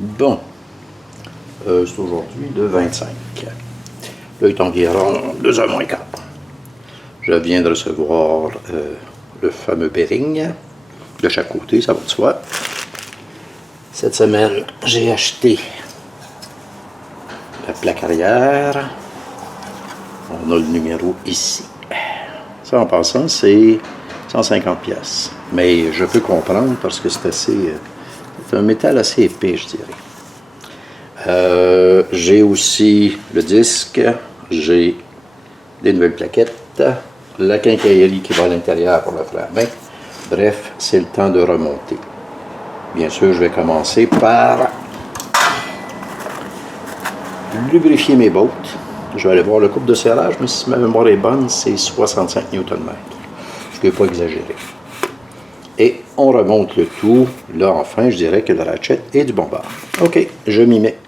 Bon, c'est aujourd'hui le 25. Là, il est environ 2h moins quart. Je viens de recevoir le fameux bearing de chaque côté, ça va de soi. Cette semaine, j'ai acheté la plaque arrière. On a le numéro ici. Ça, en passant, c'est 150$. Mais je peux comprendre parce que c'est assez... c'est un métal assez épais, je dirais. J'ai aussi le disque, j'ai des nouvelles plaquettes, la quincaillerie qui va à l'intérieur pour le frein à main. Bref, c'est le temps de remonter. Bien sûr, je vais commencer par lubrifier mes bottes. Je vais aller voir le couple de serrage, mais si ma mémoire est bonne, c'est 65 Nm. Je ne vais pas exagérer. Et on remonte le tout. Là, enfin, je dirais que le ratchet est du bon bord. OK, je m'y mets.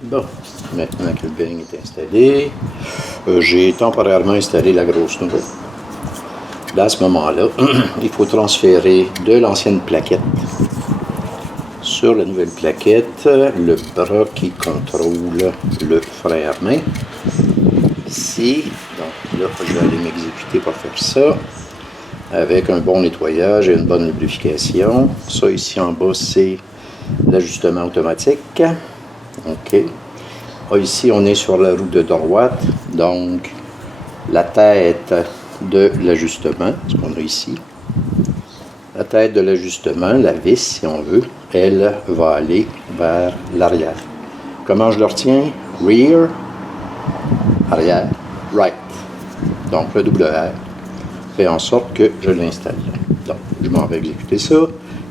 Bon, maintenant que le bearing est installé, j'ai temporairement installé la grosse nouvelle. Là, à ce moment-là, il faut transférer de l'ancienne plaquette sur la nouvelle plaquette le bras qui contrôle le frein à main. Ici, donc là, je vais aller m'exécuter pour faire ça avec un bon nettoyage et une bonne lubrification. Ça, ici en bas, c'est l'ajustement automatique. OK. Ici, on est sur la roue de droite, donc la tête de l'ajustement, ce qu'on a ici. La tête de l'ajustement, la vis, si on veut, elle va aller vers l'arrière. Comment je le retiens? Rear, arrière, right. Donc, le double R fait en sorte que je l'installe. Donc, je m'en vais exécuter ça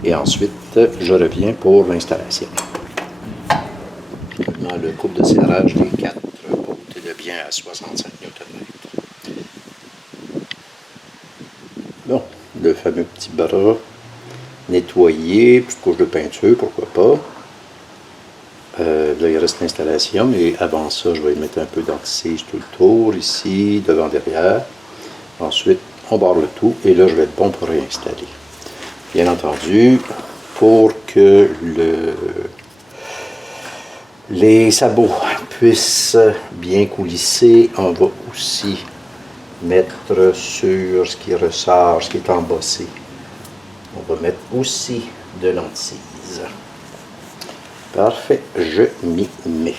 et ensuite, je reviens pour l'installation. Dans le couple de serrage des 4 bottes est bien à 65 Nm. Bon, le fameux petit bras nettoyé, petite couche de peinture, pourquoi pas. Là, il reste l'installation, mais avant ça, je vais mettre un peu d'anti-seize tout le tour, ici, devant, derrière. Ensuite, on barre le tout, et là, je vais être bon pour réinstaller. Bien entendu, pour que les sabots puissent bien coulisser, on va aussi mettre sur ce qui ressort, ce qui est embossé. On va mettre aussi de l'antise. Parfait, je m'y mets.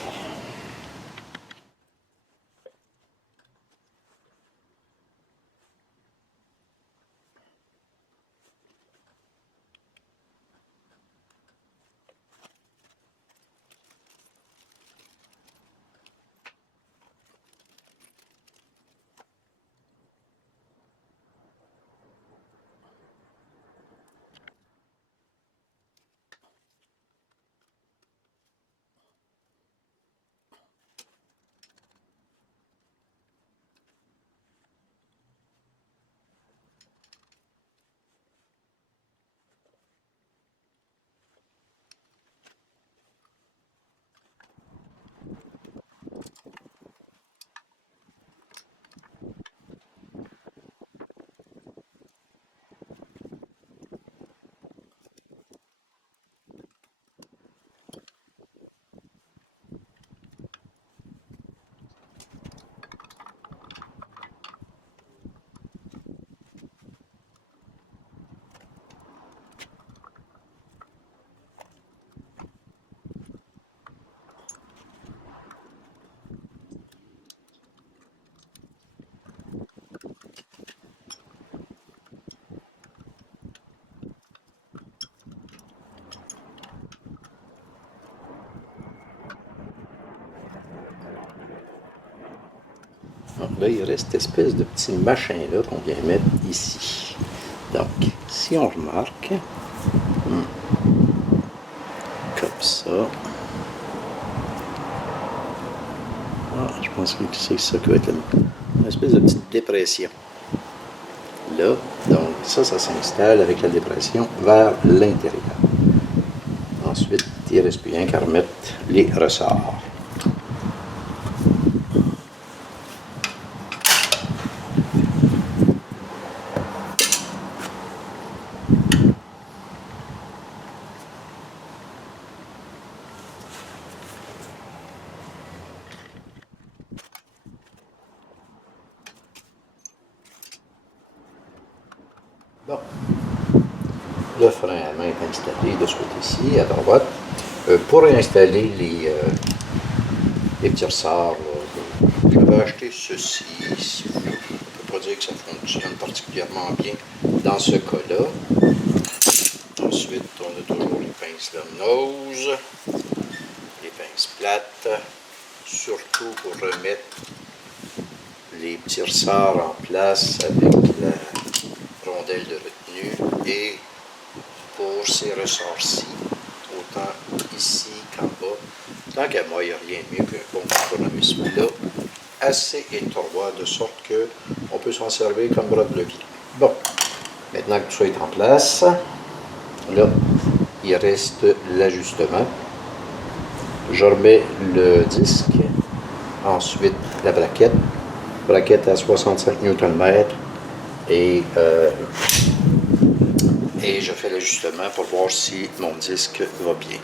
Donc là, il reste cette espèce de petit machin-là qu'on vient mettre ici. Donc, si on remarque, comme ça. Ah, je pense que c'est ça qui va être une espèce de petite dépression. Là, donc ça s'installe avec la dépression vers l'intérieur. Ensuite, il ne reste plus rien qu'à remettre les ressorts. Bon, le frein à main est installé de ce côté-ci, à droite. Pour installer les petits ressorts, j'avais acheté ceci. Je ne peux pas dire que ça fonctionne particulièrement bien dans ce cas-là. Ensuite, on a toujours les pinces de nose, les pinces plates, surtout pour remettre les petits ressorts en place avec la rondelle de retenue et pour ces ressorts-ci, autant ici qu'en bas, tant qu'à moi, il n'y a rien de mieux qu'un bon tournevis là, assez étroit de sorte qu'on peut s'en servir comme bras de levier. Bon, maintenant que tout ça est en place, là, il reste l'ajustement. Je remets le disque, ensuite la braquette à 65 Nm et je fais l'ajustement pour voir si mon disque va bien.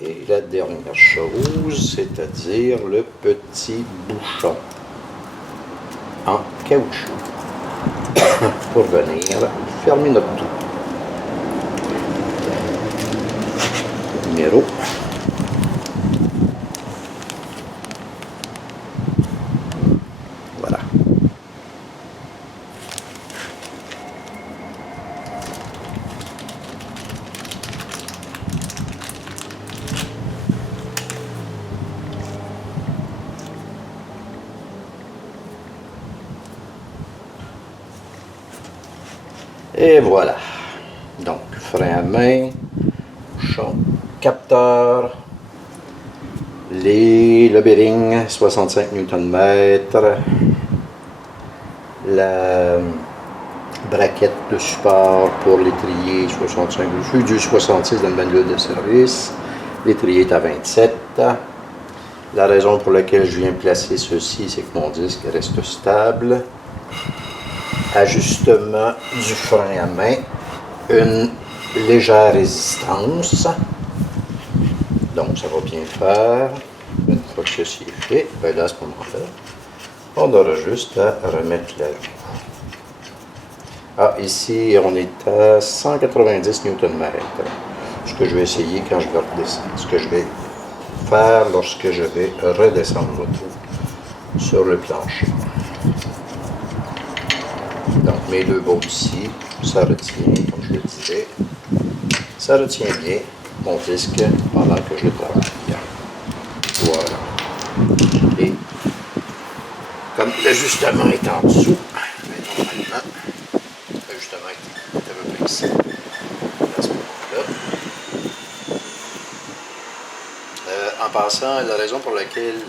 Et la dernière chose, c'est-à-dire le petit bouchon en caoutchouc pour venir fermer notre tout. Numéro. Voilà. Et voilà. Donc, frein à main, bouchon, capteur, le bearing 65 Nm, la braquette de support pour l'étrier 65, je suis du 66 dans le manuel de service, l'étrier est à 27, La raison pour laquelle je viens placer ceci, c'est que mon disque reste stable. Ajustement du frein à main, une légère résistance. Donc ça va bien faire. Une fois que ceci est fait, ben là, à ce moment-là, on aura juste à remettre la roue. Ah, ici, on est à 190 Nm. Ce que je vais essayer quand je vais redescendre. Ce que je vais faire lorsque je vais redescendre l'auto sur le plancher. Donc, mes deux bottes ici, ça retient, comme je le disais, ça retient bien mon disque pendant que je travaille. Voilà. Et comme l'ajustement est en dessous, normalement, l'ajustement est à peu près ici, à ce moment-là. En passant, la raison pour laquelle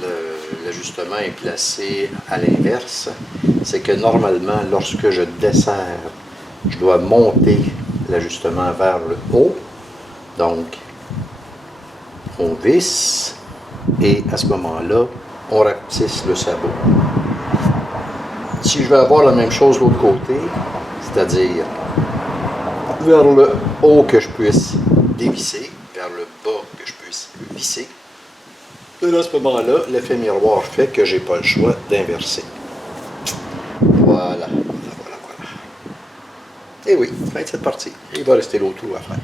l'ajustement est placé à l'inverse, c'est que normalement, lorsque je desserre, je dois monter l'ajustement vers le haut. Donc, on visse et à ce moment-là, on rapetisse le sabot. Si je veux avoir la même chose de l'autre côté, c'est-à-dire vers le haut que je puisse dévisser, vers le bas que je puisse visser, et à ce moment-là, l'effet miroir fait que je n'ai pas le choix d'inverser. Voilà. Et oui, fin de cette partie. Il va rester l'autre trou à faire.